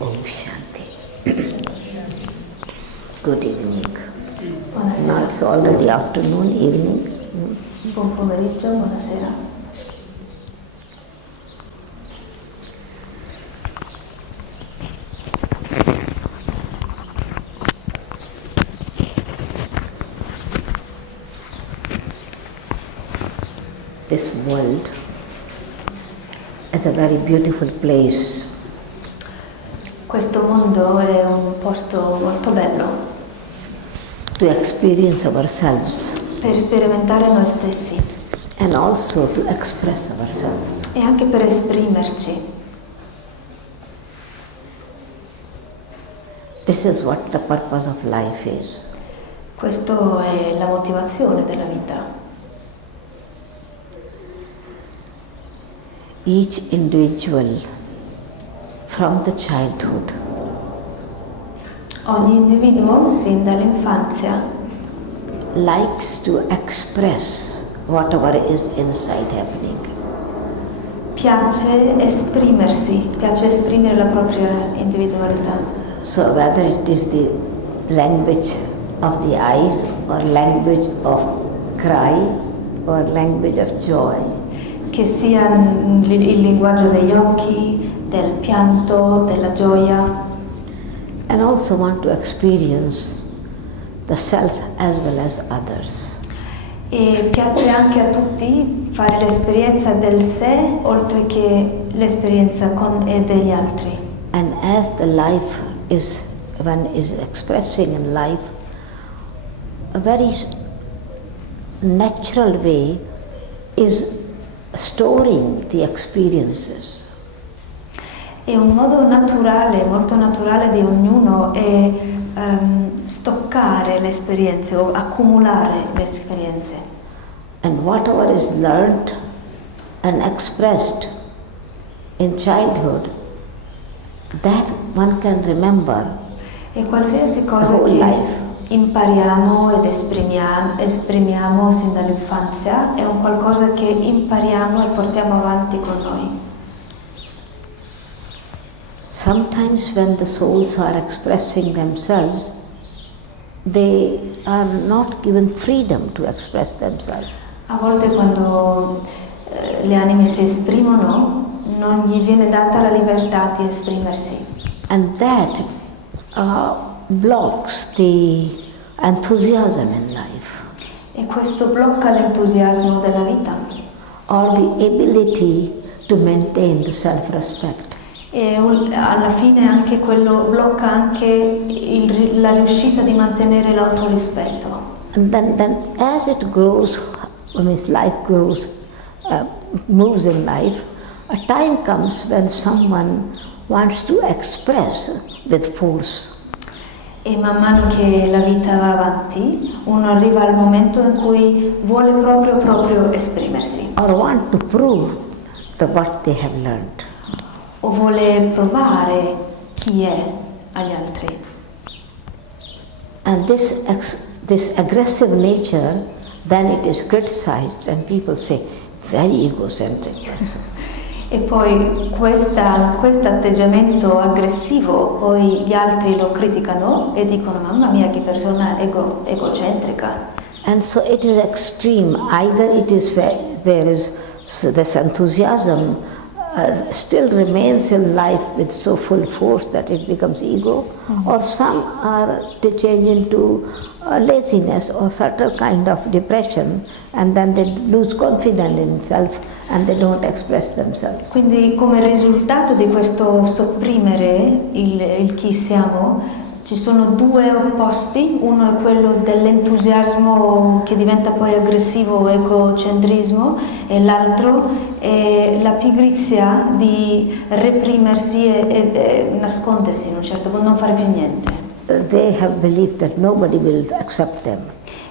Om Shanti. Good evening. Buonasera. Now it's already afternoon, evening. Buon pomeriggio, buonasera. This world is a very beautiful place. Questo mondo è un posto molto bello To experience ourselves per sperimentare noi stessi and also to express ourselves. e anche per esprimerci. This is what the purpose of life is. Questo è la motivazione della vita. Each individual from the childhood Ogni individuo, sin dall'infanzia, likes to express whatever is inside happening. piace esprimersi, piace esprimere la propria individualità. So whether it is the language of the eyes or language of cry or language of joy, Che sia il linguaggio degli occhi, del pianto, della gioia, and also want to experience the self as well as others. e piace anche a tutti fare l'esperienza del sé oltre che l'esperienza con e degli altri. And as the life is, one is expressing in life, a very natural way is storing the experiences. E un modo naturale, molto naturale di ognuno è stoccare le esperienze o accumulare le esperienze. And whatever is learned and expressed in childhood, that one can remember E qualsiasi the cosa whole che life. impariamo ed esprimiamo sin dall'infanzia è un qualcosa che impariamo e portiamo avanti con noi. Sometimes when the souls are expressing themselves, they are not given freedom to express themselves. A volte quando le anime si esprimono non gli viene data la libertà di esprimersi And that blocks the enthusiasm in life e questo blocca l'entusiasmo della vita or the ability to maintain the self-respect. e alla fine anche quello blocca anche la riuscita di mantenere l'autorispetto. And then as it grows, life grows, moves in life, a time comes when someone wants to express with force. E man mano che la vita va avanti, uno arriva al momento in cui vuole proprio esprimersi Or want to prove what they have learned. o vuole provare chi è agli altri. And this aggressive nature, then it is criticized and people say, very egocentric person. E poi questo atteggiamento aggressivo, poi gli altri lo criticano e dicono mamma mia che persona egocentrica. And so it is extreme. Either it is where there is this enthusiasm still remains in life with so full force that it becomes ego, or some are to change into laziness or certain kind of depression, and then they lose confidence in self and they don't express themselves. Quindi come risultato di questo sopprimere il chi siamo, ci sono due opposti, uno è quello dell'entusiasmo che diventa poi aggressivo, egocentrismo, e l'altro è la pigrizia di reprimersi e nascondersi in un certo modo, non fare più niente. They have believed that nobody will accept them.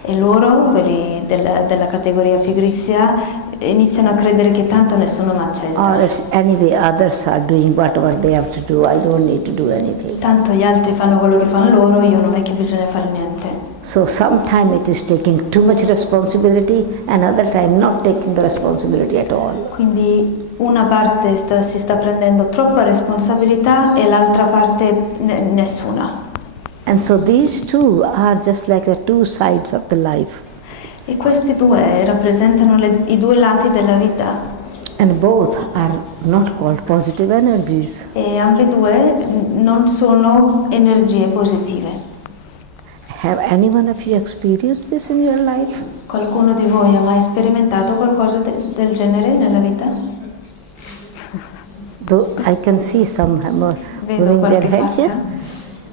E loro, quelli della categoria pigrizia, iniziano a credere che tanto nessuno mi accetta. Or it's anyway others are doing whatever they have to do, I don't need to do anything. Tanto gli altri fanno quello che fanno loro, io non è che bisogna fare niente. So sometimes it is taking too much responsibility, another time not taking the responsibility at all. Quindi una parte si sta prendendo troppa responsabilità e l'altra parte nessuna. And so these two are just like the two sides of the life. E questi due rappresentano i due lati della vita. And both are not called positive energies. E ambedue non sono energie positive. Have anyone of you experienced this in your life? Qualcuno di voi ha mai sperimentato qualcosa del genere nella vita? Though I can see some more Vedo moving their qualche heads. Yes? faccia.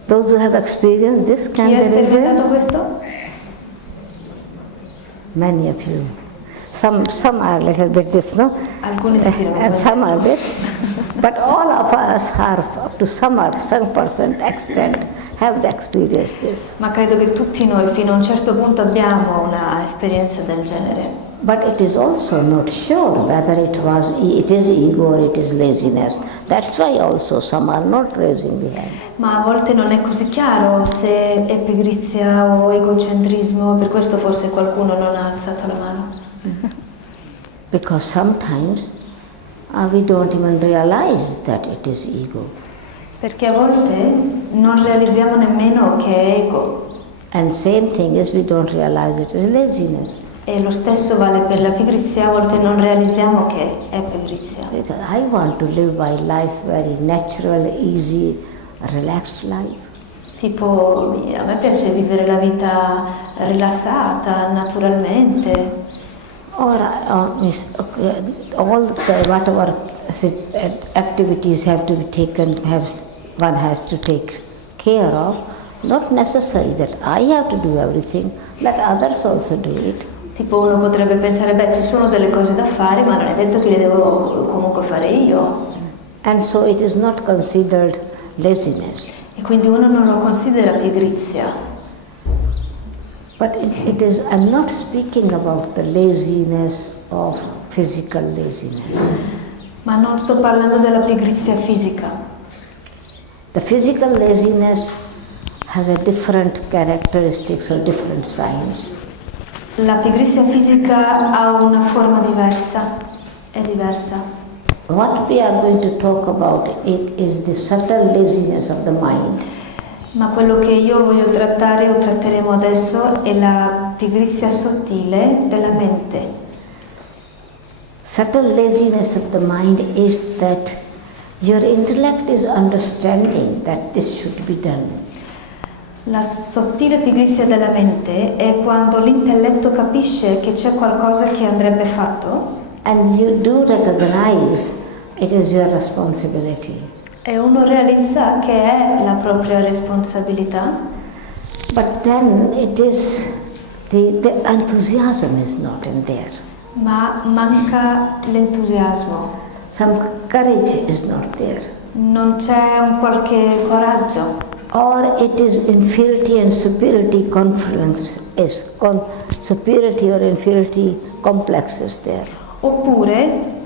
Those who have experienced this, can Chi ha there is sperimentato there? questo? Many of you. Some are a little bit this, no? Alcuni si tirano And fuori. some are this. But all of us are, up to some percent extent, have experienced this. Ma credo che tutti noi fino a un certo punto abbiamo una esperienza del genere. But it is also not sure whether it is ego or it is laziness. That's why also some are not raising the hand. Ma a volte non è così chiaro se è pigrizia o egocentrismo, per questo forse qualcuno non ha alzato la mano. Because sometimes we don't even realize that it is ego. Perché a volte non realizziamo nemmeno che è ego. And same thing is we don't realize it is laziness. E lo stesso vale per la pigrizia, a volte non realizziamo che è pigrizia. Because I want to live my life very natural, easy, relaxed life. Tipo, a me piace vivere la vita rilassata, naturalmente. Or all the whatever activities have to be taken, one has to take care of. Not necessary that I have to do everything, let others also do it. Tipo uno potrebbe pensare, beh, ci sono delle cose da fare, ma non è detto che le devo comunque fare io. And so it is not considered laziness. E quindi uno non lo considera pigrizia. But it is, I'm not speaking about the laziness of physical laziness. Ma non sto parlando della pigrizia fisica. The physical laziness has a different characteristics or different signs. La pigrizia fisica ha una forma diversa, è diversa. What we are going to talk about it is the subtle laziness of the mind. Ma quello che io voglio trattare o tratteremo adesso è la pigrizia sottile della mente. Subtle laziness of the mind is that your intellect is understanding that this should be done. La sottile pigrizia della mente è quando l'intelletto capisce che c'è qualcosa che andrebbe fatto. And you do recognize it is your responsibility. E uno realizza che è la propria responsabilità. But then it is, the enthusiasm is not in there. Ma manca l'entusiasmo. Some courage is not there. Non c'è un qualche coraggio. Or it is inferiority and superiority superiority or inferiority complex is there. Oppure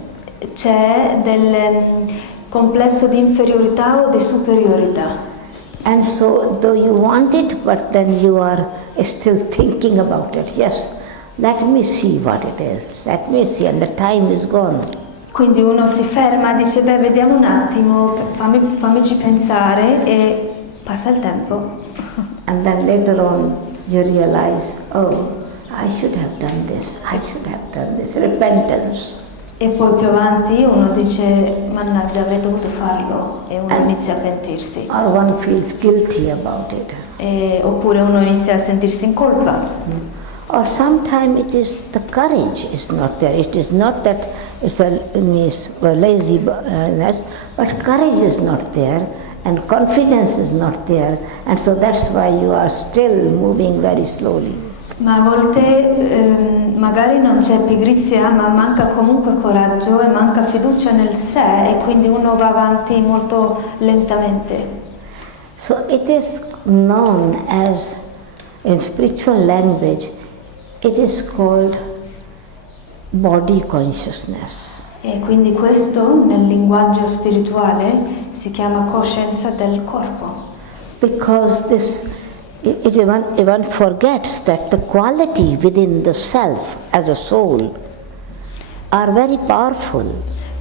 c'è del complesso di inferiorità o di superiorità. And so though you want it, but then you are still thinking about it. Yes, let me see what it is. Let me see, and the time is gone. Quindi uno si ferma e dice, beh, vediamo un attimo, fammici pensare, e passa il tempo. And then later on you realize, oh, I should have done this, I should have done this. Repentance. E poi più avanti uno dice, mannaggia, avrei dovuto farlo, e uno inizia a pentirsi. Or one feels guilty about it. Oppure uno inizia a sentirsi in colpa. Or sometimes it is the courage is not there. It is not that it's a laziness, but courage is not there, and confidence is not there, and so that's why you are still moving very slowly. Ma a volte magari non c'è pigrizia, ma manca comunque coraggio e manca fiducia nel sé, e quindi uno va avanti molto lentamente. So it is known as, in spiritual language, it is called body consciousness. E quindi questo nel linguaggio spirituale si chiama coscienza del corpo. Because it even forgets that the quality within the self as a soul are very powerful.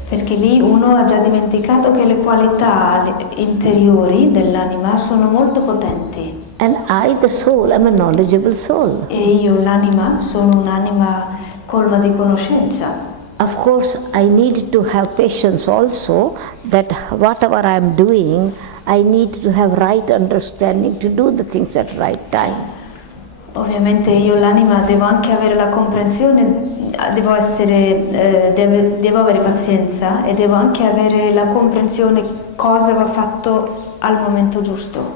Perché lì uno ha già dimenticato che le qualità interiori dell'anima sono molto potenti. And I, the soul, am a knowledgeable soul. E io, l'anima, sono un'anima colma di conoscenza. Of course, I need to have patience also that whatever I am doing, I need to have right understanding to do the things at right time. Ovviamente io, l'anima, devo anche avere la comprensione, devo avere pazienza e devo anche avere la comprensione cosa va fatto al momento giusto.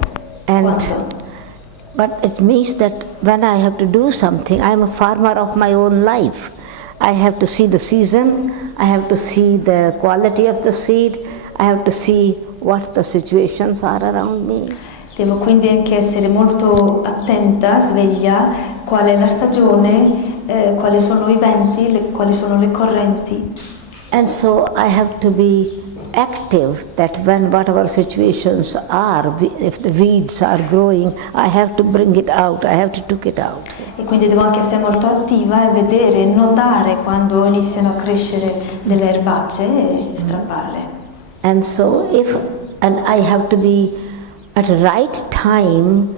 But it means that when I have to do something, I am a farmer of my own life. I have to see the season, I have to see the quality of the seed, I have to see what the situations are around me. Devo quindi anche essere molto attenta, sveglia, qual è la stagione, quali sono i venti, quali sono le correnti. And so I have to be active that when whatever situations are, if the weeds are growing, I have to bring it out, I have to take it out. E quindi devo anche essere molto attiva e vedere, notare quando iniziano a crescere delle erbacce e strapparle. And so and I have to be at the right time,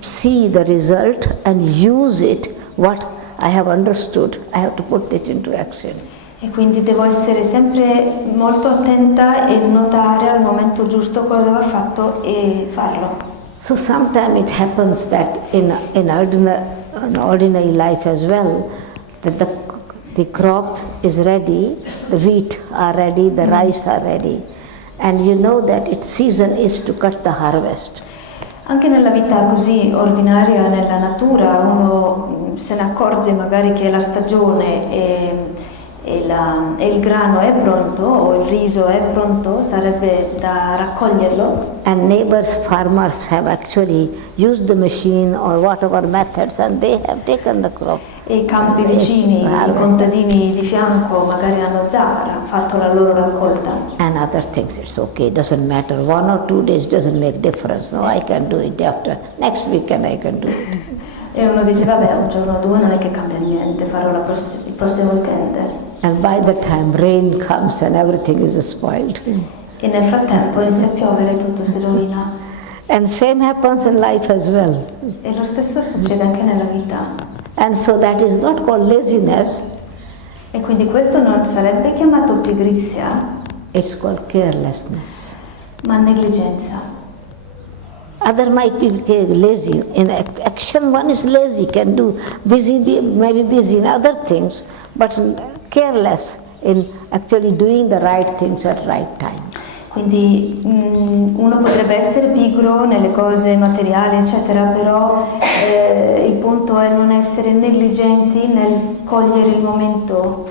see the result and use it, what I have understood, I have to put it into action. E quindi devo essere sempre molto attenta e notare al momento giusto cosa va fatto e farlo. So sometimes it happens that in ordinary life as well, that the crop is ready, the wheat are ready, the rice are ready, and you know that its season is to cut the harvest. Anche nella vita così ordinaria, nella natura, uno se ne accorge magari che la stagione e il grano è pronto o il riso è pronto, sarebbe da raccoglierlo. And neighbors, farmers have actually used the machine or whatever methods and they have taken the crop. E i campi vicini, i contadini di fianco magari hanno già fatto la loro raccolta. And other things, it's okay, doesn't matter, 1 or 2 days doesn't make difference. No, I can do it after next weekend I can do it. E uno dice vabbè, un giorno o due non è che cambia niente, farò il prossimo weekend. And by the time rain comes and everything is spoiled. E nel frattempo inizia a piovere e tutto si rovina. And same happens in life as well. E lo stesso succede anche nella vita. And so that is not called laziness. E quindi questo non sarebbe chiamato pigrizia. It's called carelessness. Ma negligenza. Other might be lazy. In action one is lazy, can do maybe busy in other things, but careless in actually doing the right things at right time. Quindi uno potrebbe essere pigro nelle cose materiali, eccetera, però il punto è non essere negligenti nel cogliere il momento,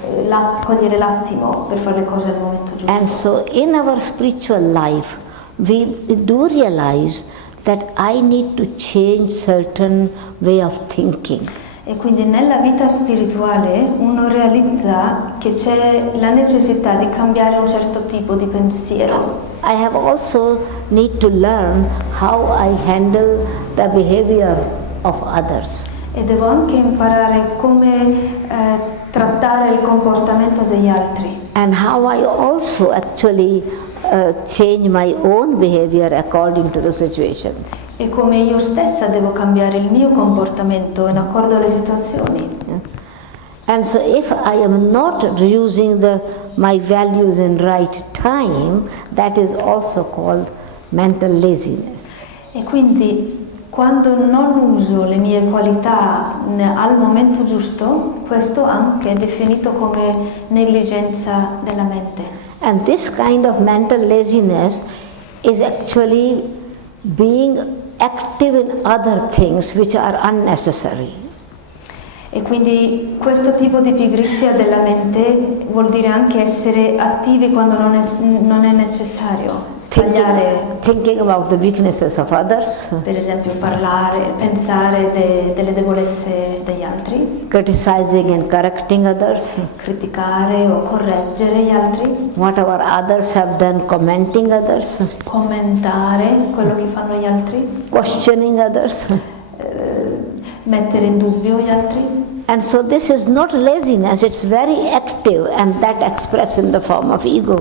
cogliere l'attimo per fare le cose al momento giusto. And so in our spiritual life, we do realize that I need to change certain way of thinking. E quindi nella vita spirituale uno realizza che c'è la necessità di cambiare un certo tipo di pensiero. I have also need to learn how I handle the behavior of others. E devo anche imparare come trattare il comportamento degli altri. And how I also actually change my own behavior according to the situations. E come io stessa devo cambiare il mio comportamento in accordo alle situazioni. And so if I am not using my values in right time, that is also called mental laziness. E quindi quando non uso le mie qualità al momento giusto, questo anche è definito come negligenza della mente. And this kind of mental laziness is actually being active in other things which are unnecessary. E quindi questo tipo di pigrizia della mente vuol dire anche essere attivi quando non è necessario, sbagliare, Thinking about the weaknesses of others, per esempio pensare delle debolezze degli altri, criticizing and correcting others, criticare o correggere gli altri, whatever others have done, commenting others, commentare quello che fanno gli altri, questioning others. mettere in dubbio gli altri. And so this is not laziness, it's very active, and that expressed in the form of ego.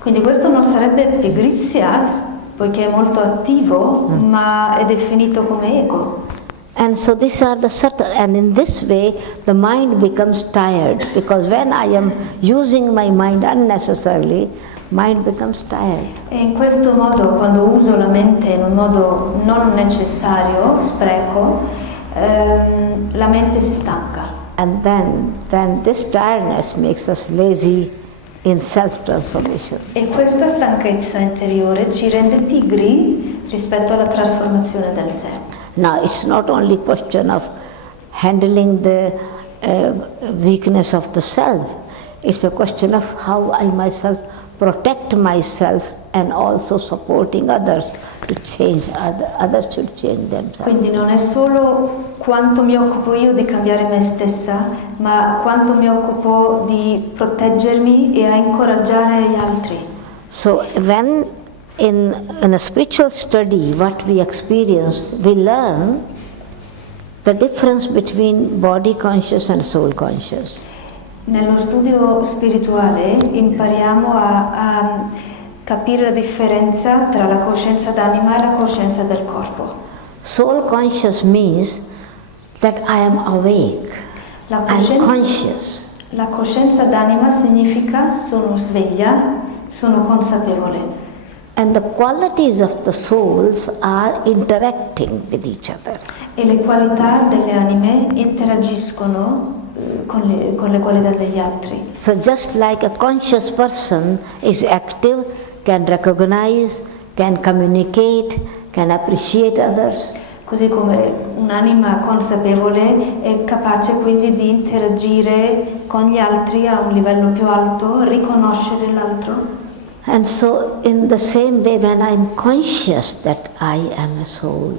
Quindi questo non sarebbe pigrizia, poiché è molto attivo, ma è definito come ego. And so these are the subtle, and in this way the mind becomes tired, because when I am using my mind unnecessarily, mind becomes tired. E in questo modo, quando uso la mente in un modo non necessario, spreco, la mente si stanca. And then this tiredness makes us lazy in self-transformation. E questa stanchezza interiore ci rende pigri rispetto alla trasformazione del sé. Now it's not only question of handling the weakness of the self, it's a question of how I myself protect myself and also supporting others to change, others should change themselves. Quindi non è solo quanto mi occupo io di cambiare me stessa, ma quanto mi occupo di proteggermi e a incoraggiare gli altri. So when in a spiritual study what we experience, we learn the difference between body conscious and soul conscious. Nello studio spirituale impariamo a capire la differenza tra la coscienza d'anima e la coscienza del corpo. Soul conscious means that I am awake, I'm conscious. La coscienza d'anima significa sono sveglia, sono consapevole. And the qualities of the souls are interacting with each other. E le qualità delle anime interagiscono con le qualità degli altri. So just like a conscious person is active, can recognize, can communicate, can appreciate others. Così come un'anima consapevole è capace quindi di interagire con gli altri a un livello più alto, riconoscere l'altro. And so in the same way, when I'm conscious that I am a soul,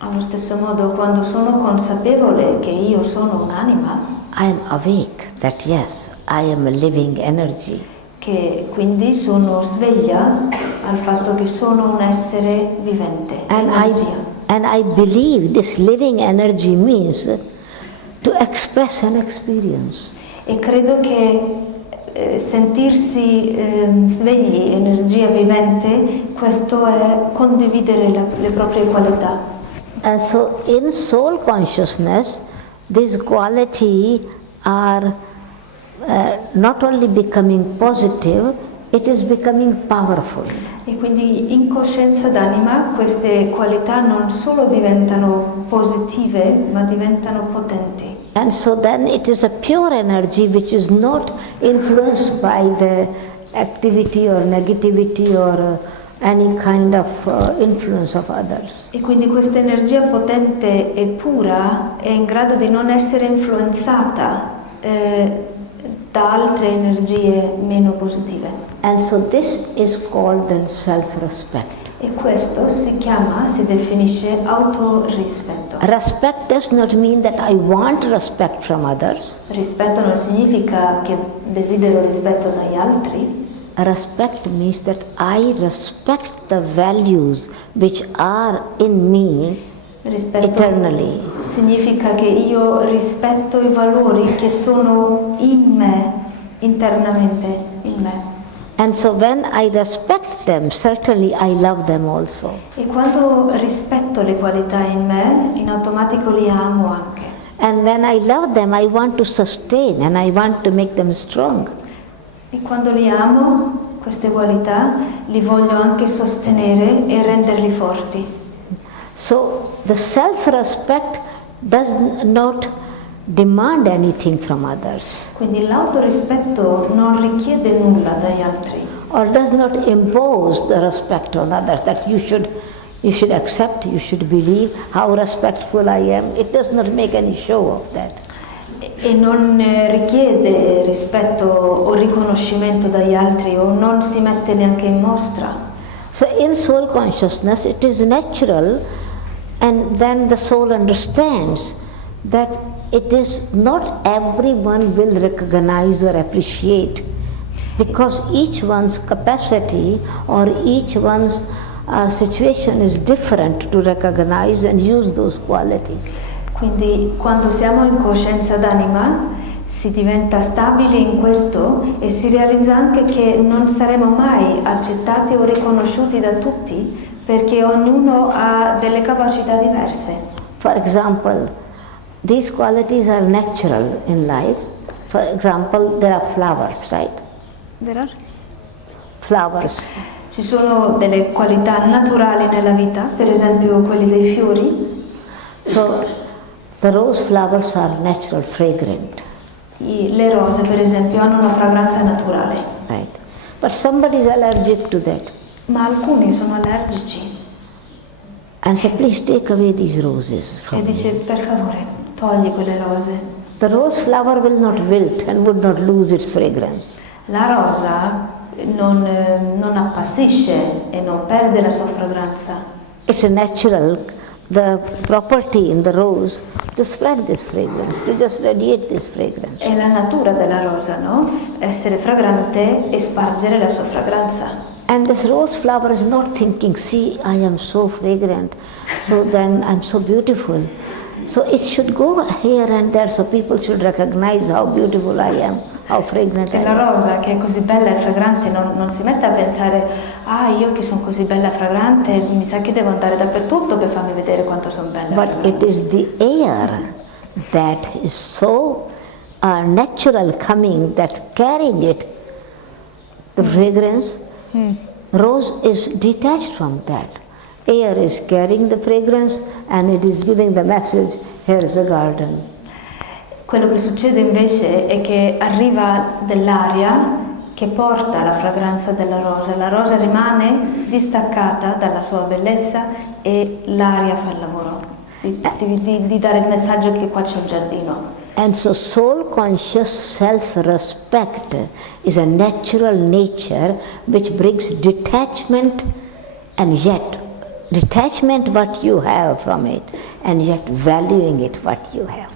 Allo stesso modo, quando sono consapevole che io sono un'anima, I am awake that yes, I am a living energy. che quindi sono sveglia al fatto che sono un essere vivente, And I believe this living energy means to express an experience. E credo che sentirsi svegli, energia vivente, questo è condividere le proprie qualità. And so in soul consciousness, these qualities are not only becoming positive, it is becoming powerful. E quindi in coscienza d'anima queste qualità non solo diventano positive, ma diventano potenti. And so then it is a pure energy which is not influenced by the activity or negativity or any kind of influence of others. E quindi questa energia potente e pura è in grado di non essere influenzata da altre energie meno positive. And so this is called the self-respect. E questo si definisce autorispetto. Respect does not mean that I want respect from others. Rispetto non significa che desidero rispetto dagli altri. Respect means that I respect the values which are in me eternally. Significa che io rispetto i valori che sono in me, internamente in me. And so when I respect them, certainly I love them also. E quando rispetto le qualità in me, in automatico li amo anche. And when I love them, I want to sustain and I want to make them strong. E quando li amo, queste qualità, li voglio anche sostenere e renderli forti. So the self-respect does not demand anything from others. Quindi l'autorispetto non richiede nulla dagli altri. Or does not impose the respect on others, that you should You should accept, you should believe how respectful I am. It does not make any show of that. E non richiede rispetto o riconoscimento dagli altri o non si mette neanche in mostra. So in soul consciousness it is natural, and then the soul understands that it is not everyone will recognize or appreciate, because each one's capacity or each one's situation is different to recognize and use those qualities. Quindi quando siamo in coscienza d'anima si diventa stabili in questo e si realizza anche che non saremo mai accettati o riconosciuti da tutti perché ognuno ha delle capacità diverse. For example, these qualities are natural in life. For example, there are flowers, right? There are? Flowers. Ci sono delle qualità naturali nella vita, per esempio quelli dei fiori. So the rose flowers are natural, fragrant. Le rose, per esempio, hanno una fragranza naturale. Right. But somebody is allergic to that. Ma alcuni sono allergici. And say, please take away these roses. E dice, per favore, togli quelle rose. The rose flower will not wilt and would not lose its fragrance. La rosa non appassisce e non perde la sua fragranza. It's a natural, the property in the rose to spread this fragrance, to just radiate this fragrance. È la natura della rosa, no? Essere fragrante e spargere la sua fragranza. And this rose flower is not thinking, see, I am so fragrant, so then I'm so beautiful. So it should go here and there so people should recognize how beautiful I am, how fragrant I E am. la rosa, che è così bella e fragrante, non si mette a pensare, io che sono così bella e fragrante, mi sa che devo andare dappertutto per farmi vedere quanto sono bella e But fragrante. it is the air that is so natural coming, that carrying it, the fragrance. Rose is detached from that. Air is carrying the fragrance and it is giving the message, here is a garden. Quello che succede invece è che arriva dell'aria che porta la fragranza della rosa rimane distaccata dalla sua bellezza e l'aria fa il lavoro di dare il messaggio che qua c'è un giardino. And so soul conscious self-respect is a natural nature which brings detachment, and yet detachment what you have from it, and yet valuing it what you have.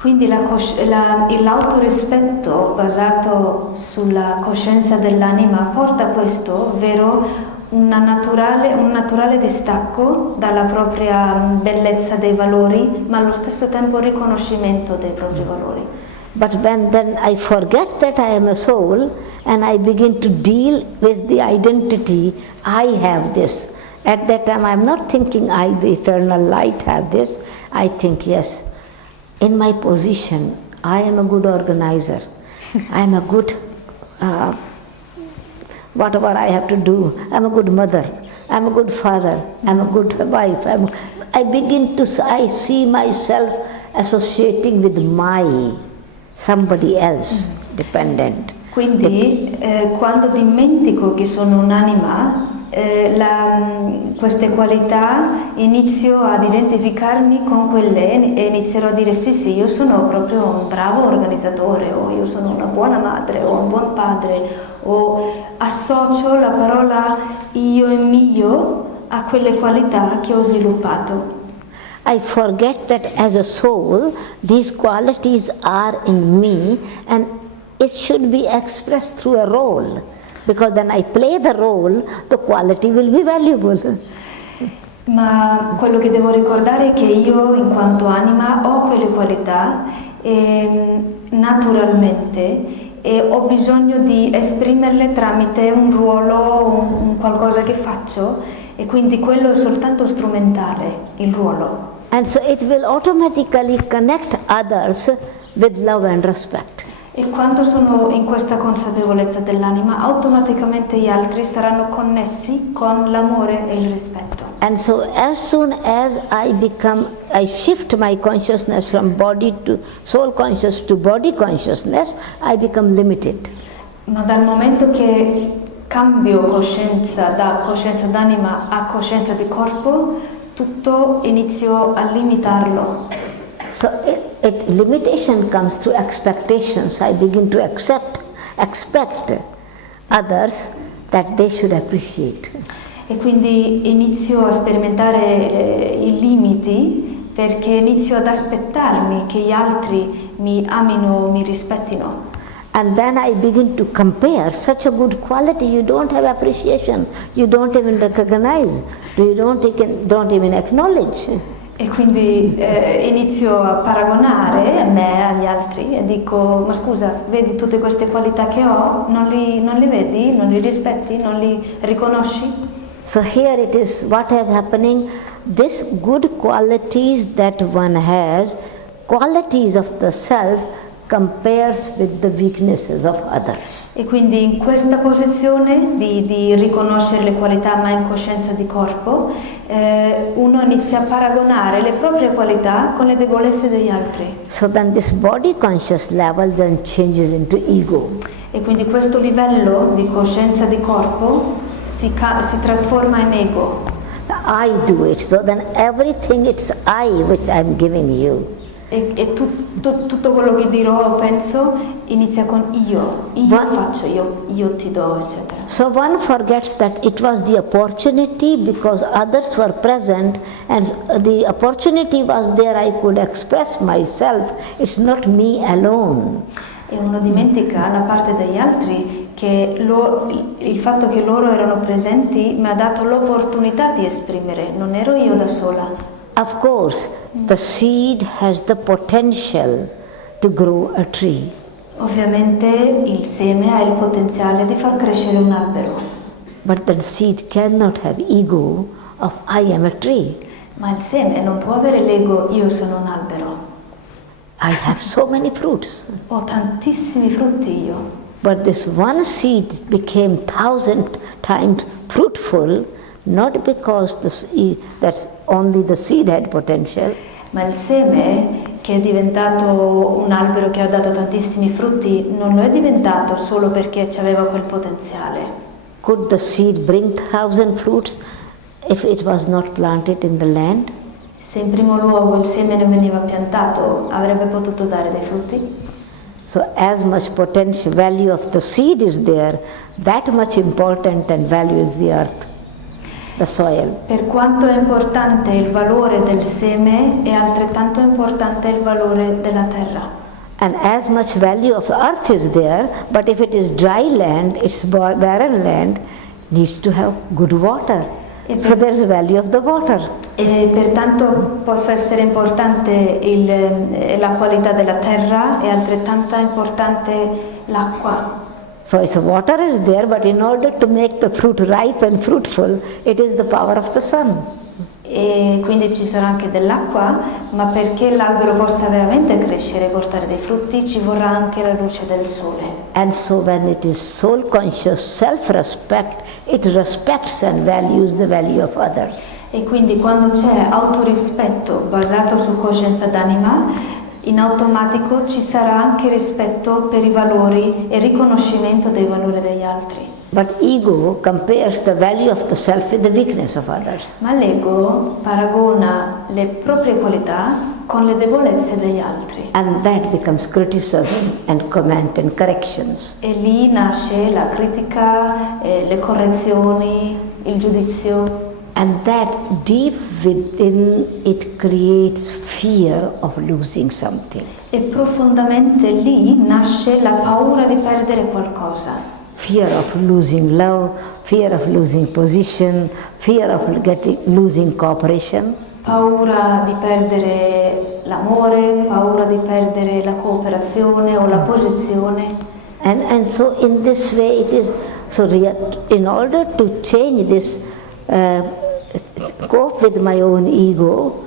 Quindi l'autorispetto basato sulla coscienza dell'anima porta a questo, ovvero un naturale distacco dalla propria bellezza dei valori, ma allo stesso tempo riconoscimento dei propri valori. But when then I forget that I am a soul and I begin to deal with the identity, I have this. At that time I am not thinking I, the eternal light, have this. I think, yes, in my position, I am a good organizer. I am a good, whatever I have to do, I am a good mother, I am a good father, I am a good wife. I see myself associating with somebody else, dependent. Quindi quando dimentico che sono un'anima, queste qualità inizio ad identificarmi con quelle e inizierò a dire sì, io sono proprio un bravo organizzatore, o io sono una buona madre o un buon padre, o associo la parola io e mio a quelle qualità che ho sviluppato. I forget that as a soul these qualities are in me and it should be expressed through a role. Because then I play the role, the quality will be valuable. Ma quello che devo ricordare è che io, in quanto anima, ho quelle qualità naturalmente e ho bisogno di esprimerle tramite un ruolo, un qualcosa che faccio, e quindi quello è soltanto strumentale, il ruolo. And so it will automatically connect others with love and respect. E quando sono in questa consapevolezza dell'anima, automaticamente gli altri saranno connessi con l'amore e il rispetto. And so as soon as I shift my consciousness from body to soul conscious to body consciousness, I become limited. Ma dal momento che cambio coscienza da coscienza d'anima a coscienza di corpo, tutto inizio a limitarlo. So limitation comes through expectations. I begin to expect others that they should appreciate. E quindi inizio a sperimentare i limiti perché inizio ad aspettarmi che gli altri mi amino, mi rispettino. And then I begin to compare such a good quality, you don't have appreciation, you don't even recognize, you don't even acknowledge. E quindi inizio a paragonare me agli altri e dico, ma scusa, vedi tutte queste qualità che ho, non li vedi, non li rispetti, non li riconosci? So here it is what is happening, these good qualities that one has, qualities of the self, compares with the weaknesses of others. E quindi in questa posizione di riconoscere le qualità ma in coscienza di corpo, uno inizia a paragonare le proprie qualità con le debolezze degli altri. So then this body conscious level then changes into ego. E quindi questo livello di coscienza di corpo si trasforma in ego. I do it, so then everything it's I which I'm giving you. E tutto quello che dirò o penso inizia con io faccio, io ti do, eccetera. So one forgets that it was the opportunity because others were present and the opportunity was there, I could express myself, it's not me alone. E uno dimentica la parte degli altri che il fatto che loro erano presenti mi ha dato l'opportunità di esprimere, non ero io da sola. Of course, the seed has the potential to grow a tree. Ovviamente il seme ha il potenziale di far crescere un albero. But the seed cannot have ego of I am a tree. Ma il seme non può avere l'ego io sono un albero. I have so many fruits. Ho tantissimi frutti io. But this one seed became 1,000 times fruitful, not because that only the seed had potential. Ma il seme, che è diventato un albero che ha dato tantissimi frutti, non lo è diventato solo perché aveva quel potenziale. Could the seed bring 1,000 fruits if it was not planted in the land? Se in primo luogo il seme non veniva piantato, avrebbe potuto dare dei frutti? So as much potential value of the seed is there, that much important and value is the earth, the soil. Per quanto è importante il valore del seme, è altrettanto importante il valore della terra. And as much value of the earth is there, but if it is dry land, it's barren land, needs to have good water. So there is value of the water. E pertanto possa essere importante la qualità della terra, è altrettanto importante l'acqua. So its water is there, but in order to make the fruit ripe and fruitful, it is the power of the sun. E quindi ci sarà anche dell'acqua, ma perché l'albero possa veramente crescere e portare dei frutti ci vorrà anche la luce del sole. And so when it is soul conscious self-respect, it respects and values the value of others. E quindi quando c'è autorispetto basato su coscienza d'anima, in automatico ci sarà anche rispetto per i valori e riconoscimento dei valori degli altri. But ego compares the value of the self with the weakness of others. Ma l'ego paragona le proprie qualità con le debolezze degli altri. And that becomes criticism and comment and corrections. E lì nasce la critica, le correzioni, il giudizio. And that deep within it creates fear of losing something. E profondamente lì nasce la paura di perdere qualcosa. Fear of losing love, fear of losing position, fear of losing cooperation. Paura di perdere l'amore, paura di perdere la cooperazione o la posizione. And so in this way it is, so in order to change this, cope with my own ego,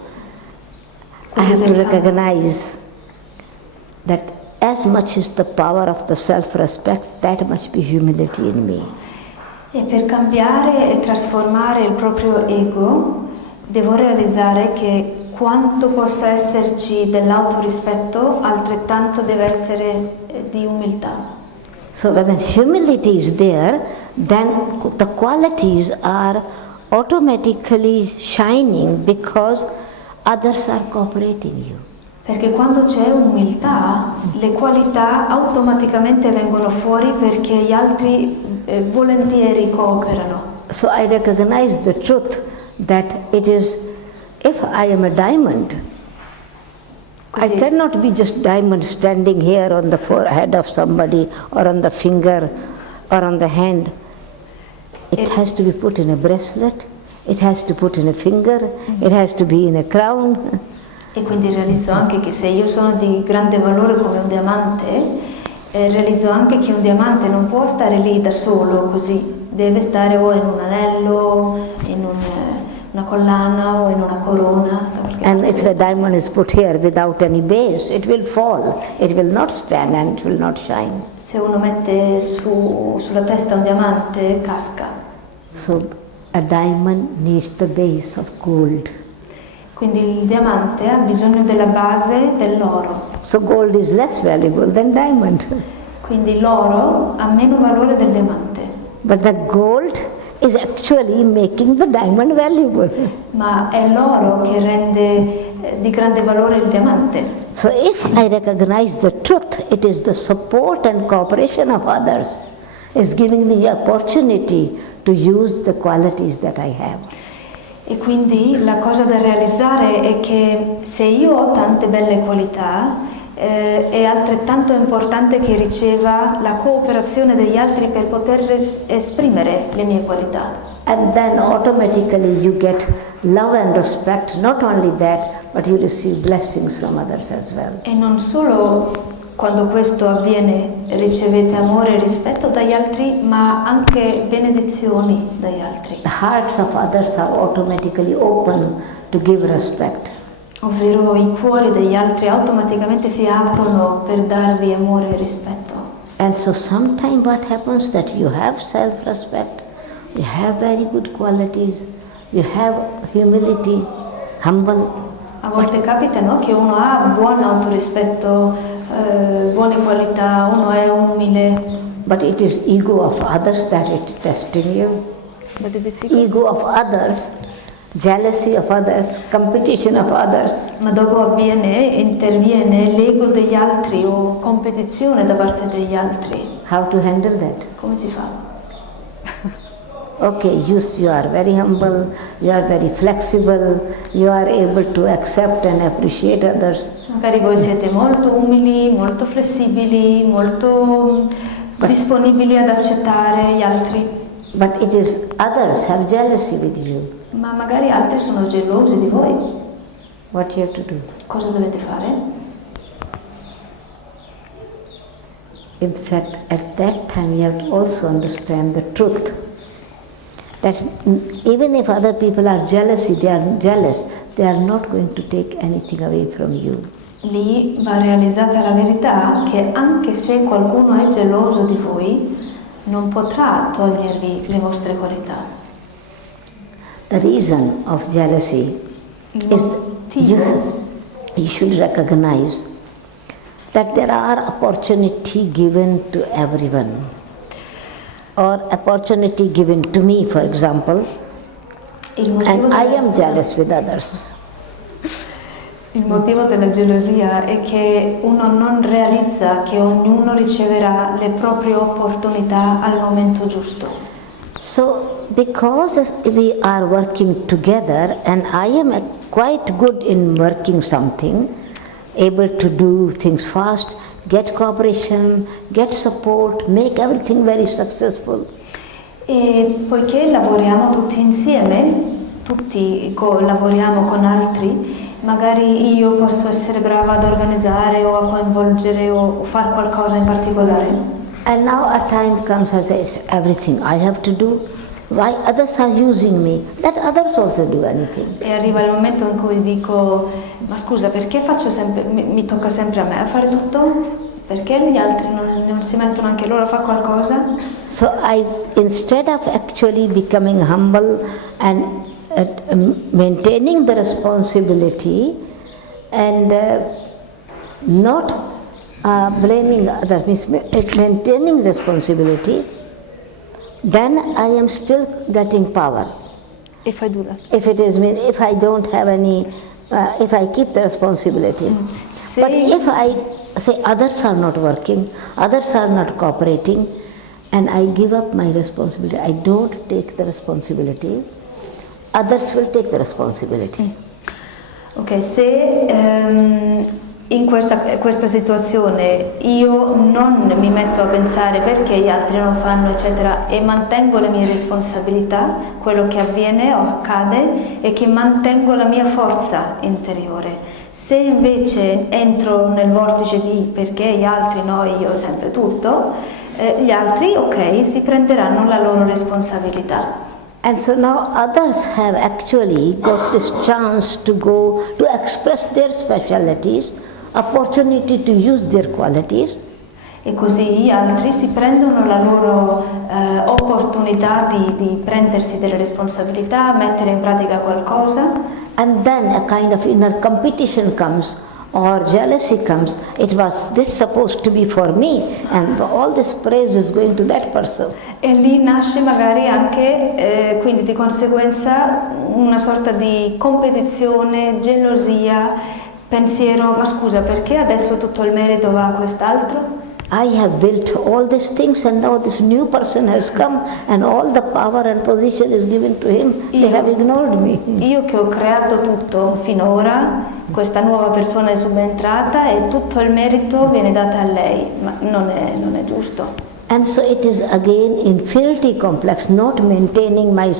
I have to recognize that as much as the power of the self-respect, that much be humility in me. E per cambiare e trasformare il proprio ego, devo realizzare che quanto possa esserci dell'autorispetto, altrettanto deve essere di umiltà. So when humility is there, then the qualities are automatically shining because others are cooperating you. Perché quando c'è umiltà, le qualità automaticamente vengono fuori perché gli altri volentieri cooperano. So I recognize the truth that it is, if I am a diamond, I cannot be just diamond standing here on the forehead of somebody or on the finger or on the hand. It has to be put in a bracelet, it has to put in a finger, it has to be in a crown. E quindi realizzo anche che se io sono di grande valore come un diamante, realizzo anche che un diamante non può stare lì da solo così, deve stare o in un anello, in una collana o in una corona. And if the diamond is put here without any base, it will fall, it will not stand and it will not shine. Se uno mette sulla testa un diamante, casca. So a diamond needs the base of gold. Quindi il diamante ha bisogno della base dell'oro. So gold is less valuable than diamond. Quindi l'oro ha meno valore del diamante. But the gold is actually making the diamond valuable. Ma è l'oro che rende di grande valore il diamante. So if I recognize the truth, it is the support and cooperation of others is giving me the opportunity to use the qualities that I have. E quindi la cosa da realizzare è che se io ho tante belle qualità, è altrettanto importante che riceva la cooperazione degli altri per poter esprimere le mie qualità. And then automatically you get love and respect, not only that, but you receive blessings from others as well. E non solo quando questo avviene ricevete amore e rispetto dagli altri, ma anche benedizioni dagli altri. The hearts of others are automatically open to give respect. Ovvero i cuori degli altri automaticamente si aprono per darvi amore e rispetto. And so sometimes what happens that you have self-respect, you have very good qualities, you have humility, humble. A volte capita, no, che uno ha buon autorispetto, buone qualità, uno è umile. But it is ego of others that is testing you. Ego of others, jealousy of others, competition of others. Ma dopo interviene l'ego degli altri o competizione da parte degli altri. How to handle that? Come si fa? Okay, you are very humble, you are very flexible, you are able to accept and appreciate others. Magari voi siete molto umili, molto flessibili, molto disponibili ad accettare gli altri. But it is others have jealousy with you. Ma magari altri sono gelosi di voi. What you have to do? Cosa dovete fare? In fact, at that time you have to also understand the truth. That even if other people are jealous, they are not going to take anything away from you. Lì va realizzata la verità che anche se qualcuno è geloso di voi, non potrà togliervi le vostre qualità. The reason of jealousy is you should recognize that there are opportunity given to everyone. Or opportunity given to me, for example, and I am jealous with others. Il motivo della gelosia è che uno non realizza che ognuno riceverà le proprie opportunità al momento giusto. So, because we are working together and I am quite good in working something, able to do things fast, get cooperation, get support, make everything very successful. E poiché lavoriamo tutti insieme, tutti lavoriamo con altri, magari io posso essere brava ad organizzare o a coinvolgere o fare qualcosa in particolare. And now a time comes I say, everything I have to do. Why others are using me? Let others also do anything. E arriva il momento in cui dico, ma scusa, perché faccio sempre, mi tocca sempre a me a fare tutto? Perché gli altri non si mettono anche loro a fare qualcosa? So instead of actually becoming humble and maintaining the responsibility and not blaming others, means maintaining responsibility, then I am still getting power. If I do that. If it is, if I don't have any, if I keep the responsibility. But if I say others are not working, others are not cooperating, and I give up my responsibility, I don't take the responsibility, others will take the responsibility. Ok, se in questa situazione io non mi metto a pensare perché gli altri non fanno, eccetera, e mantengo le mie responsabilità, quello che avviene o accade è che mantengo la mia forza interiore. Se invece entro nel vortice di perché gli altri no, io sempre tutto, gli altri, ok, si prenderanno la loro responsabilità. And so now others have actually got this chance to go to express their specialities, opportunity to use their qualities. E così gli altri si prendono la loro opportunità di prendersi delle responsabilità, mettere in pratica qualcosa. And then a kind of inner competition comes or jealousy comes. It was this supposed to be for me, and all this praise is going to that person. E lì nasce magari anche, quindi di conseguenza, una sorta di competizione, gelosia, pensiero, ma scusa, perché adesso tutto il merito va a quest'altro? I have built all these things and now this new person has come and all the power and position is given to him. They have ignored me. Io che ho creato tutto finora, questa nuova persona è subentrata e tutto il merito viene dato a lei, ma non è giusto. And so it is again inferiority complex, not maintaining my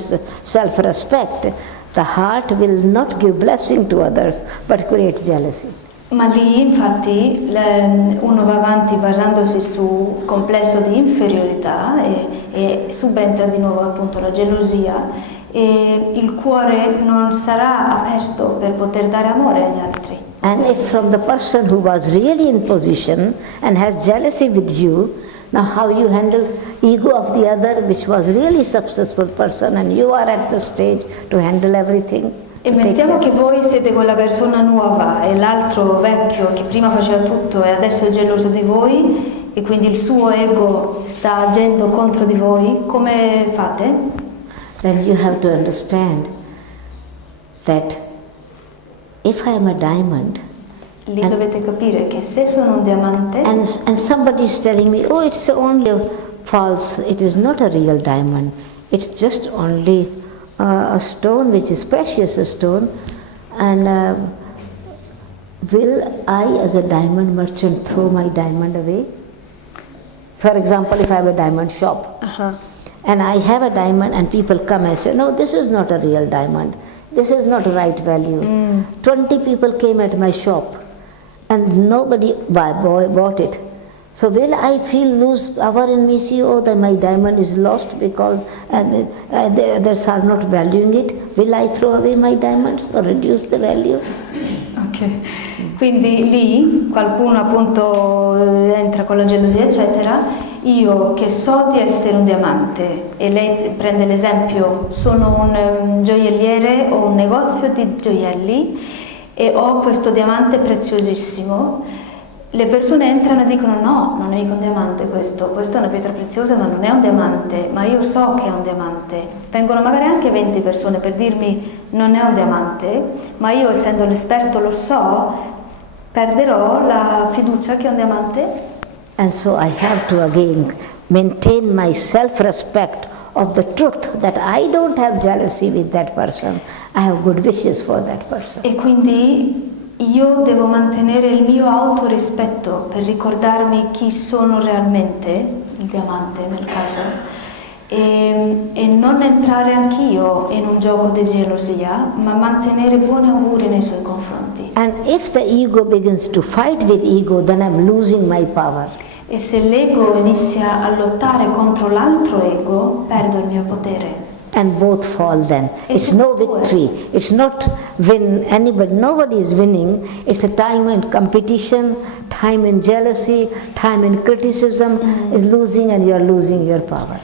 self-respect. The heart will not give blessing to others but create jealousy. Ma lì infatti uno va avanti basandosi su complesso di inferiorità e subentra di nuovo appunto la gelosia e il cuore non sarà aperto per poter dare amore agli altri. And if from the person who was really in position and has jealousy with you, now how you handle ego of the other which was really successful person and you are at the stage to handle everything. E mettiamo che voi siete quella persona nuova e l'altro vecchio che prima faceva tutto e adesso è geloso di voi e quindi il suo ego sta agendo contro di voi, come fate? Then you have to understand that if I am a diamond, Lì dovete capire che se sono un diamante and somebody is telling me, oh, it's only a false, it is not a real diamond, it's just only a stone which is precious stone, and will I as a diamond merchant throw my diamond away? For example, if I have a diamond shop and I have a diamond and people come and say, no, this is not a real diamond, this is not right value. 20 people came at my shop and nobody bought it. So will I feel lose power in me, see, oh, that my diamond is lost because others are not valuing it? Will I throw away my diamonds or reduce the value? Ok, quindi lì qualcuno appunto entra con la gelosia eccetera, io che so di essere un diamante e lei prende l'esempio, sono un gioielliere o un negozio di gioielli e ho questo diamante preziosissimo. Le persone entrano e dicono no, non è mica un diamante questo è una pietra preziosa ma non è un diamante, ma io so che è un diamante. Vengono magari anche 20 persone per dirmi non è un diamante, ma io essendo l'esperto lo so, perderò la fiducia che è un diamante. And so I have to again maintain my self-respect of the truth that I don't have jealousy with that person, I have good wishes for that person. E quindi io devo mantenere il mio autorispetto per ricordarmi chi sono realmente, il diamante nel caso, e non entrare anch'io in un gioco di gelosia, ma mantenere buoni auguri nei suoi confronti. And if the ego begins to fight with ego, then I'm losing my power. E se l'ego inizia a lottare contro l'altro ego, perdo il mio potere. And both fall then. It's no victory. It's not win anybody. Nobody is winning. It's a time in competition, time in jealousy, time in criticism is losing and you are losing your power.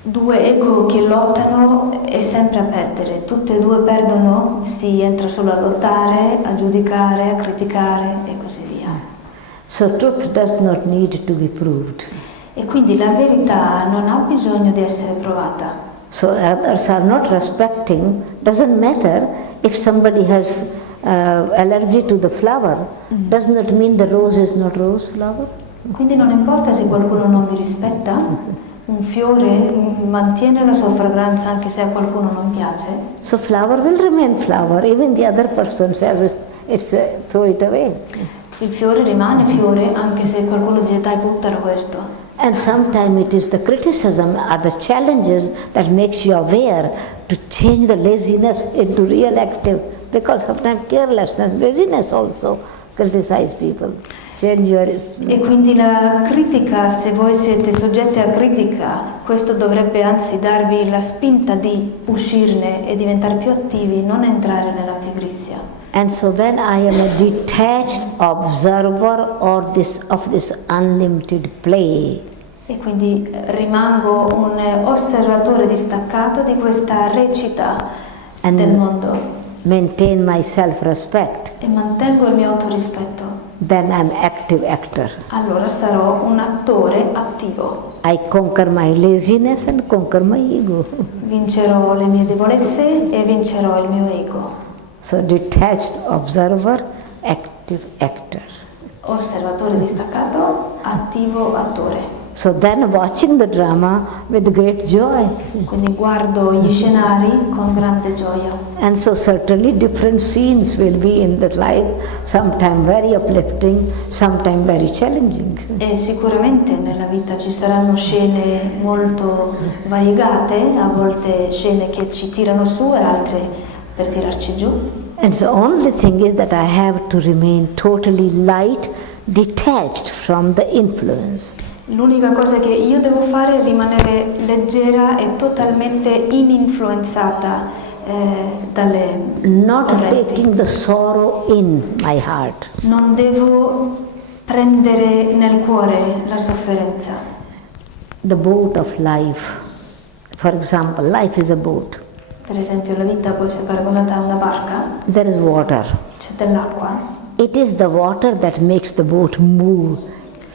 Due ego che lottano è sempre a perdere. Tutte e due perdono, si entra solo a lottare, a giudicare, a criticare e così via. So truth does not need to be proved. E quindi la verità non ha bisogno di essere provata. So others are not respecting, doesn't matter if somebody has allergy to the flower, does not mean the rose is not rose flower. Quindi non importa se qualcuno non mi rispetta, un fiore mantiene la sua fragranza anche se a qualcuno non piace. So flower will remain flower, even the other person says throw it away. Il fiore rimane fiore anche se qualcuno dice dai buttalo questo. And sometimes it is the criticism or the challenges that makes you aware to change the laziness into real active, because sometimes carelessness, laziness also criticize people. Change your... E quindi la critica, se voi siete soggetti a critica, questo dovrebbe anzi darvi la spinta di uscirne e diventare più attivi, non entrare nella pigrizia. And so when I am a detached observer of this unlimited play, e quindi rimango un osservatore distaccato di questa recita del mondo maintain my self-respect, e mantengo il mio autorispetto, then I'm active actor. allora sarò un attore attivo. I conquer my laziness and conquer my ego. Vincerò le mie debolezze e vincerò il mio ego. So detached observer, active actor. Osservatore distaccato, attivo attore. So then watching the drama with great joy. Quindi guardo gli scenari con grande gioia. And so certainly different scenes will be in the life, sometimes very uplifting, sometimes very challenging. E sicuramente nella vita ci saranno scene molto variegate, a volte scene che ci tirano su e altre per tirarci giù. And the only thing is that I have to remain totally light, detached from the influence. L'unica cosa che io devo fare è rimanere leggera e totalmente ininfluenzata dalle Not correnti. taking the sorrow in my heart. Non devo prendere nel cuore la sofferenza. The boat of life. For example, life is a boat. Per esempio la vita può essere paragonata a una barca, There is water. c'è dell'acqua. It is the water that makes the boat move.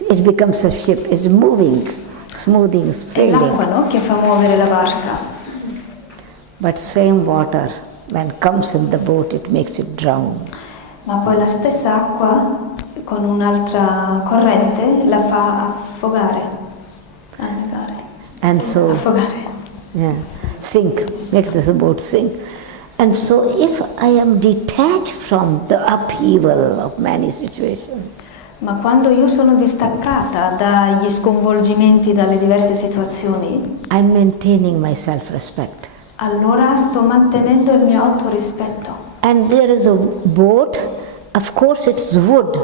It becomes a ship, it's moving, smoothing, È sailing. l'acqua, no, che fa muovere la barca. But same water, when comes in the boat, it makes it drown. Ma poi la stessa acqua con un'altra corrente la fa affogare. Yeah, sink, makes the boat sink. And so if I am detached from the upheaval of many situations, Ma quando io sono distaccata dagli sconvolgimenti, dalle diverse situazioni, I'm maintaining my self-respect. allora sto mantenendo il mio autorispetto. And there is a boat, of course it's wood,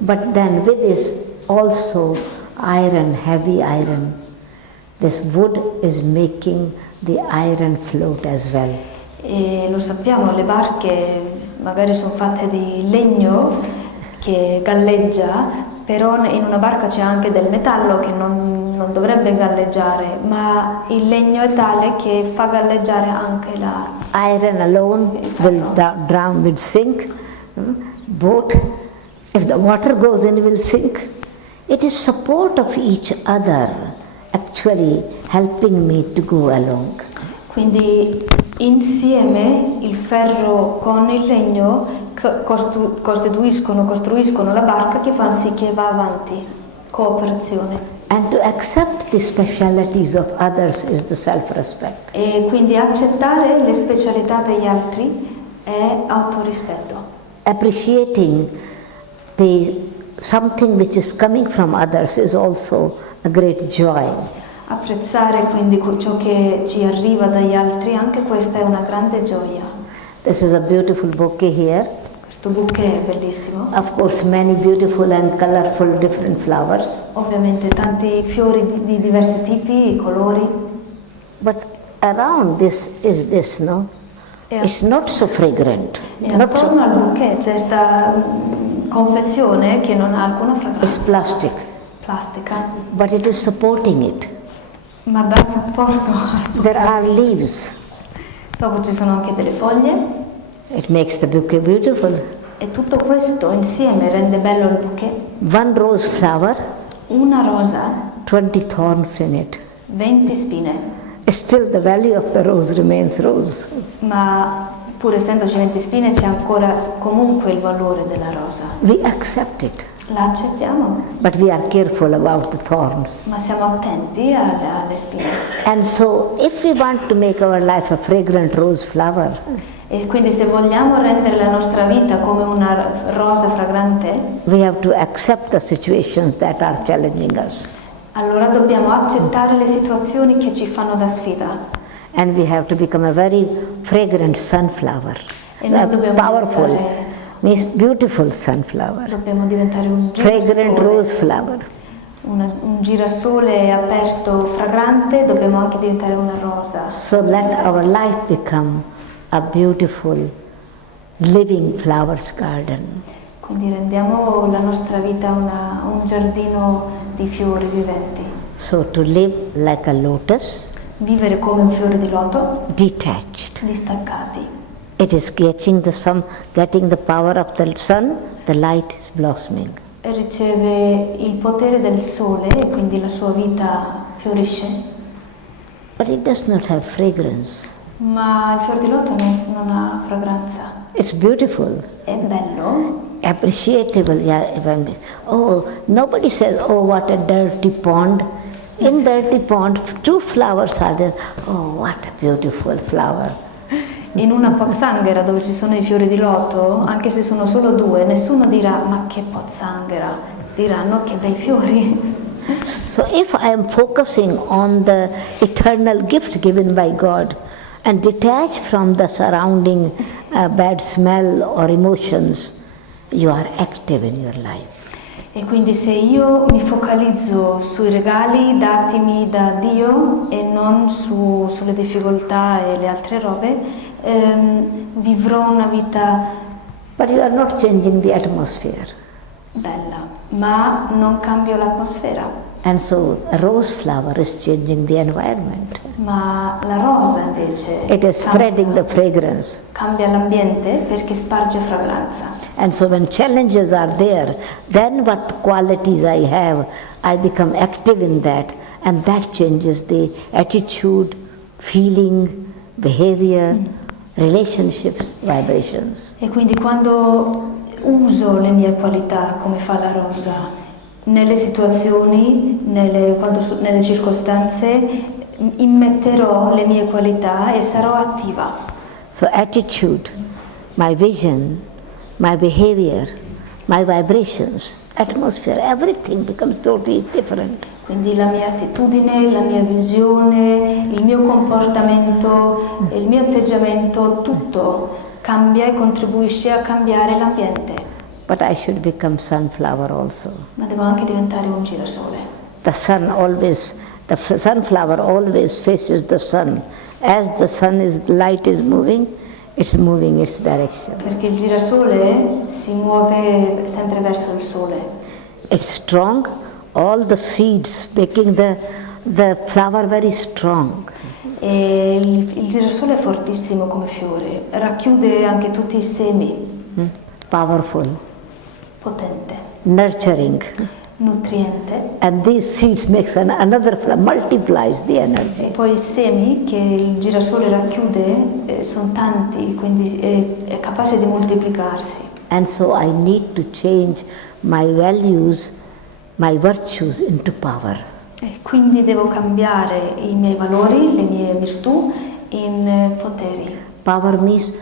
but then with this also iron, heavy iron. This wood is making the iron float as well. E lo sappiamo, le barche magari sono fatte di legno che galleggia, però in una barca c'è anche del metallo che non dovrebbe galleggiare, ma il legno è tale che fa galleggiare anche la... Iron alone will drown, will sink. Boat, if the water goes in, will sink. It is support of each other actually helping me to go along. Quindi insieme il ferro con il legno costruiscono la barca che fa sì che va avanti, cooperazione. And to accept the specialities of others is the self-respect. E quindi accettare le specialità degli altri è autorispetto. Appreciating something which is coming from others is also a great joy. Apprezzare quindi ciò che ci arriva dagli altri, anche questa è una grande gioia. This is a beautiful bouquet here. Questo bouquet è bellissimo. Of course, many beautiful and colorful different flowers. Ovviamente tanti fiori di diversi tipi, colori. But around this is this, no? Yeah. It's not so fragrant. E attorno al bouquet c'è questa confezione che non ha alcuna It's fragranza. plastica, Plastica. but it is supporting it. Ma dà supporto al There are bouquet. leaves. Dopo ci sono anche delle foglie It makes the bouquet beautiful. E tutto questo insieme rende bello il bouquet. One rose flower, Una rosa, 20 thorns in it. 20 spine, Still the value of the rose remains rose. ma pur essendoci 20 spine c'è ancora comunque il valore della rosa. We accept it, La accettiamo, but we are careful about the thorns. ma siamo attenti alle spine. And so if we want to make our life a fragrant rose flower, E quindi se vogliamo rendere la nostra vita come una rosa fragrante, we have to accept the situations that are challenging us. allora dobbiamo accettare le situazioni che ci fanno da sfida. And we have to become a very fragrant sunflower, E noi dobbiamo powerful, diventare- means beautiful sunflower, Dobbiamo diventare un fragrant girasole, rose flower. un girasole aperto, fragrante, dobbiamo anche diventare una rosa. So let our life become a beautiful living flowers garden. Quindi rendiamo la nostra vita un giardino di fiori viventi. So to live like a lotus, Vivere come un fiore di loto, detached. distaccati. It is getting the sun, getting the power of the sun, the light is blossoming. E riceve il potere del sole e quindi la sua vita fiorisce. But it does not have fragrance. Ma il fiore di loto non ha fragranza. It's beautiful, È bello, appreciable. Yeah, oh, nobody says, oh, what a dirty pond. In dirty pond, 2 flowers are there. Oh, what a beautiful flower. in una pozzanghera dove ci sono i fiori di loto, anche se sono solo 2, nessuno dirà ma che pozzanghera, diranno che bei fiori. So if I am focusing on the eternal gift given by God and detached from the surrounding bad smell or emotions, you are active in your life. E quindi se io mi focalizzo sui regali datimi da Dio e non sulle difficoltà e le altre robe, vivrò una vita But you are not changing the atmosphere. bella, ma non cambio l'atmosfera. And so a rose flower is changing the environment. Ma la rosa invece It is spreading the fragrance. cambia l'ambiente perché sparge fragranza. And so when challenges are there, then what qualities I have, I become active in that, and that changes the attitude, feeling, behavior, relationships, vibrations. E quindi quando uso le mie qualità come fa la rosa, nelle situazioni, nelle circostanze, immetterò le mie qualità e sarò attiva. So attitude, my vision, my behavior, my vibrations, atmosphere, everything becomes totally different. Quindi la mia attitudine, la mia visione, il mio comportamento, il mio atteggiamento, tutto cambia e contribuisce a cambiare l'ambiente. But I should become sunflower also. Ma devo anche diventare un girasole. The sunflower always faces the sun. As the light is moving, it's moving its direction. Perché il girasole si muove sempre verso il sole. It's strong, all the seeds making the flower very strong. E il girasole è fortissimo come fiore, racchiude anche tutti i semi, Powerful, potente, nurturing. nutriente. And these seeds makes another flower, multiplies the E energy. poi i semi che il girasole racchiude sono tanti, quindi è capace di moltiplicarsi. And so I need to change my values, my virtues into power. E quindi devo cambiare i miei valori, le mie virtù in poteri. Power means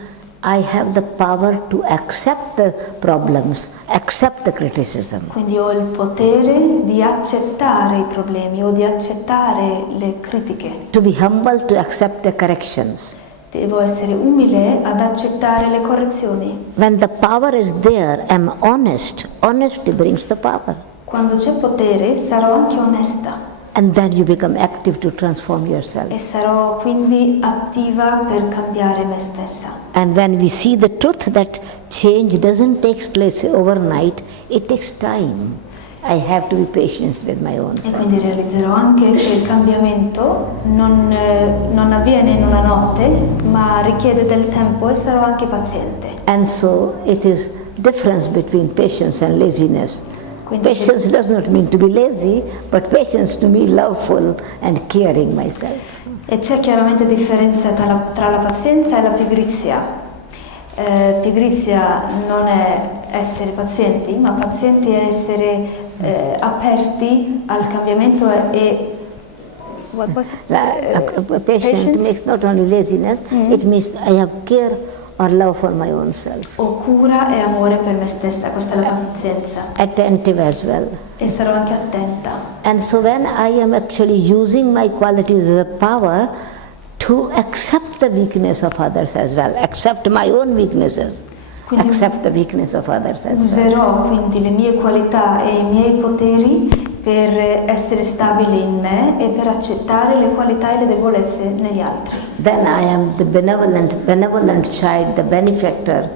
I have the power to accept the problems, accept the criticism. Quindi ho il potere di accettare i problemi o di accettare le critiche. To be humble, to accept the corrections. Devo essere umile ad accettare le correzioni. When the power is there, I'm honest. Honesty brings the power. Quando c'è potere sarò anche onesta And then you become active to transform e yourself. sarò quindi attiva per cambiare me stessa. And when we see the truth that change doesn't take place overnight, it takes time. I have to be patient with my own E self. quindi realizzerò anche che il cambiamento non avviene in una notte, ma richiede del tempo e sarò anche paziente. And so it is difference between patience and laziness. Quindi Patience does not mean to be lazy, but patience to me loveful and caring myself. E c'è chiaramente differenza tra la pazienza e la pigrizia. Pigrizia non è essere pazienti, ma pazienti è essere aperti al cambiamento e what was it? Patience makes not only laziness, it means I have care or love for my own self. O cura e amore per me stessa, questa è la pazienza. Attentive as well. E sarò anche attenta. And so when I am actually using my qualities as a power to accept the weakness of others as well, accept my own weaknesses, Quindi accept the weakness of others as well. userò quindi le mie qualità e i miei poteri per essere stabile in me e per accettare le qualità e le debolezze negli altri. Then I am the benevolent child, the benefactor,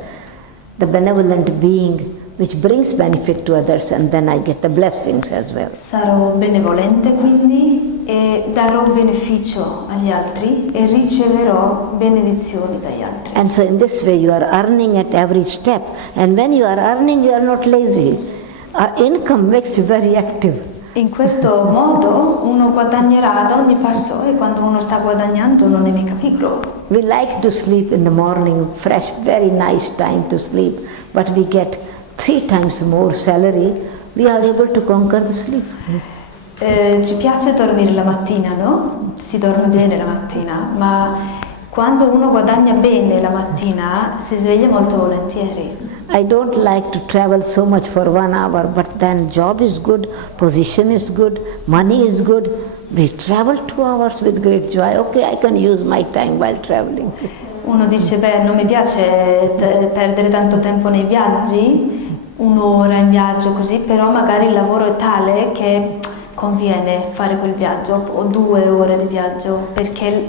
the benevolent being which brings benefit to others, and then I get the blessings as well. Sarò benevolente quindi e darò beneficio agli altri e riceverò benedizioni dagli altri. And so in this way you are earning at every step, and when you are earning you are not lazy. Income makes you very active. In questo modo uno guadagnerà ad ogni passo e quando uno sta guadagnando non è mica pigro. We like to sleep in the morning, fresh, very nice time to sleep, but we get 3 times more salary, we are able to conquer the sleep. Ci piace dormire la mattina, no? Si dorme bene la mattina, ma quando uno guadagna bene la mattina si sveglia molto volentieri. I don't like to travel so much for 1 hour, but then job is good, position is good, money is good. We travel 2 hours with great joy. Okay, I can use my time while traveling. Uno dice, beh, non mi piace perdere tanto tempo nei viaggi, 1 ora in viaggio così, però magari il lavoro è tale che conviene fare quel viaggio o 2 ore di viaggio perché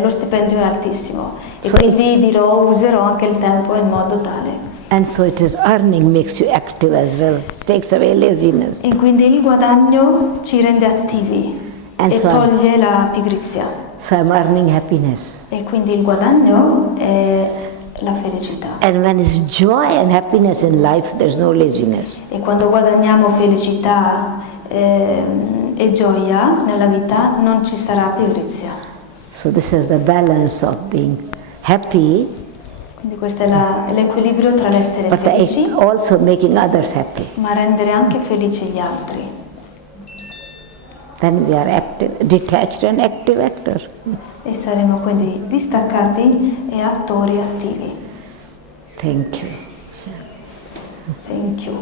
lo stipendio è altissimo e So quindi dirò, userò anche il tempo in modo tale. And so it is earning makes you active as well, takes away laziness. E quindi il guadagno ci rende attivi And e so toglie la pigrizia. So I'm earning happiness. E quindi il guadagno è la felicità. And when it's joy and happiness in life, there's no laziness. E quando guadagniamo felicità e gioia nella vita non ci sarà pigrizia. So this is the balance of being happy, Quindi questo è l'equilibrio tra l'essere but felici also making others happy. ma rendere anche felici gli altri. Then we are active, detached and active actor. E saremo quindi distaccati e attori attivi. Thank you. Thank you.